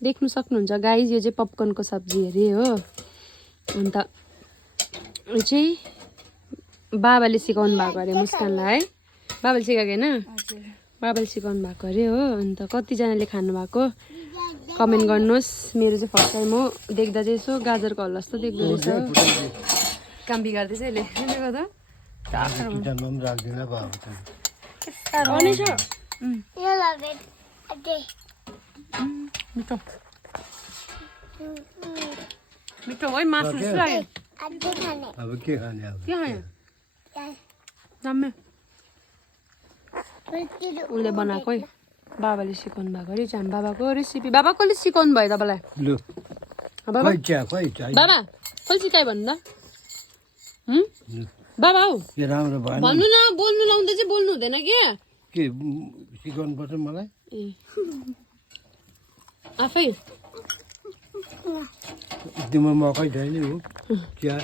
देख्नु सक्नुहुन्छ गाइज यो चाहिँ पपकर्नको सब्जी अरे हो अन्त यो चाहिँ बाबाले सिकाउनु भएको अरे मुस्कानलाई है बाबाले सिकाएको हैन बाबाले सिकाउनु भएको अरे हो अन्त कतिजनाले खानु भएको कमेन्ट गर्नुहोस् मेरो चाहिँ फर्स्ट टाइम हो देख्दा चाहिँ यसो गाजरको हल्ला जस्तो देख्दो रहेछ काम बिगार्दैछ यसले देखेको त किचनमा पनि राख्दिन बाबु त मिठो मिठो है मासु जस्तो लाग्यो अब के खाने अब के खायो दामी उसले बनाएको है बाबाले सिकाउनु भएको अरे चाहिँ बाबाको रेसिपी बाबा कसले सिकाउनु भयो तपाईँलाई लु बाबा खोइ चिया बाबा कसले सिकायो भन्नु त बाबा हौ के राम्रो भएन भन्नु न बोल्नु लाउँदा चाहिँ बोल्नु हुँदैन के सिकाउनु पर्छ मलाई ए आफै तिम्रो मकै छैन हो चिया